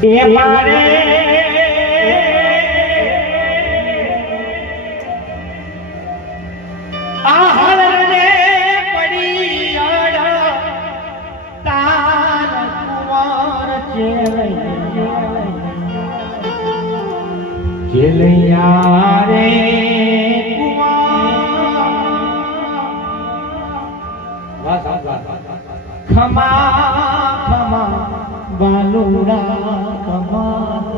એ મારે જેલૈયા રે ખમા ખમા બાલુડા ખમા એ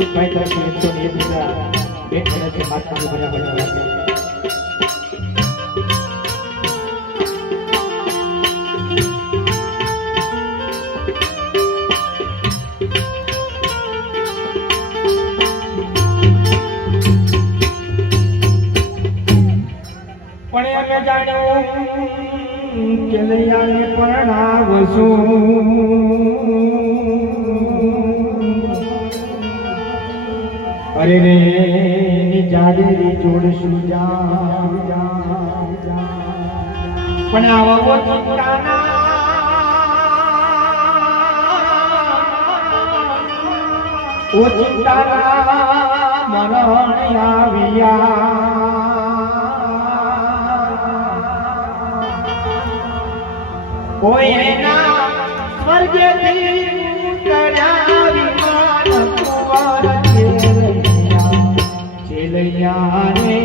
ભાઈ તરફથી એકસો ને. પણ જાણ્યું કે લૈયાને પરણાવશું અરે રે ની જાડેરી જોડશું જા પણ આવો ચિંતાના ઓ ચિંતાના મરણ આવ્યા. કોઈ એના ચેલૈયા રે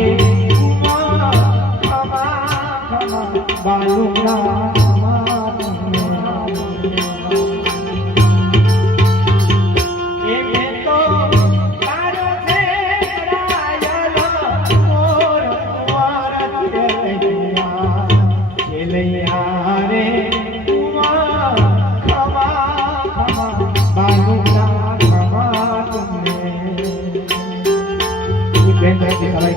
બેન કરશે બેન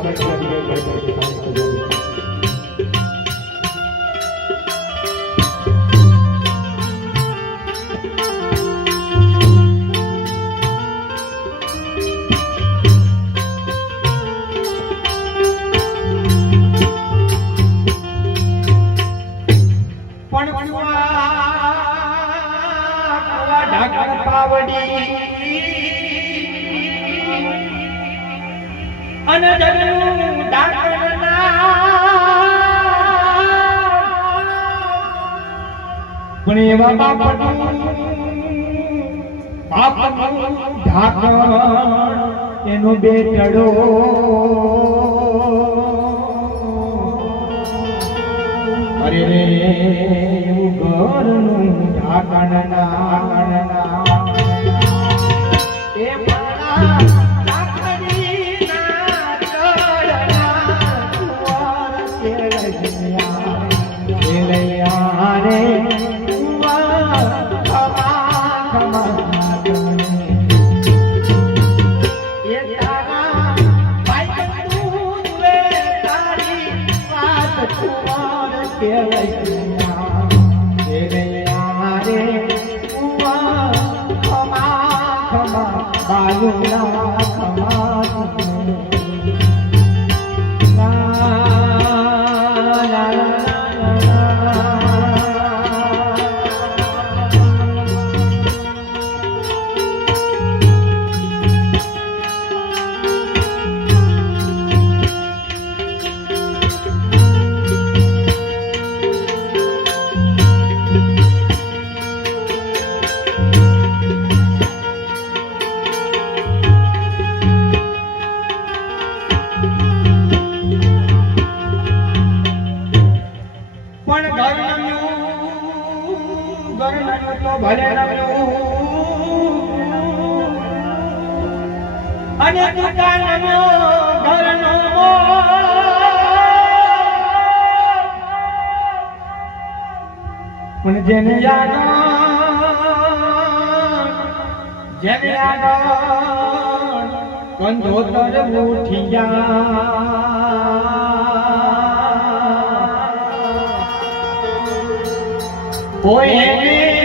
પણ એવા બાપનું બાપનું ઢાકર એનો બેટડો અરે રે ઢાકણ ના કુંવર કેળૈયા, કેળૈયા રે કુંવર ખમા ખમા બાલુના ખમા તુમને. લા, લા, ભલે અને દુકાનનો ઘરનો પણ જેને યાદ જેને યાદ કંધોતર ઉઠિયા કોઈ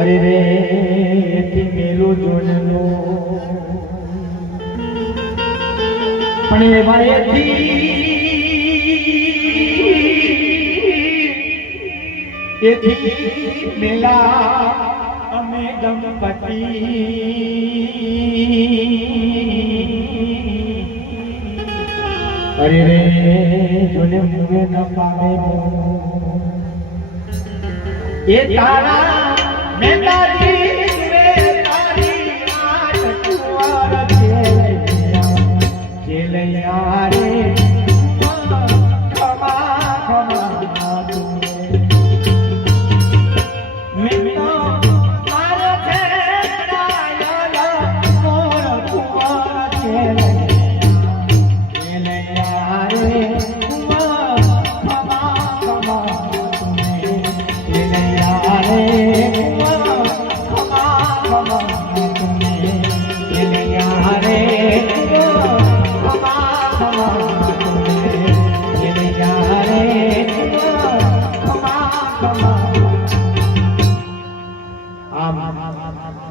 અરે રે, એથી મેલું જોડલો. પણ એમાં એથી એથી મેલા અમે દંપતિ. અરે રે જોને મુએ ન પામે એ તારા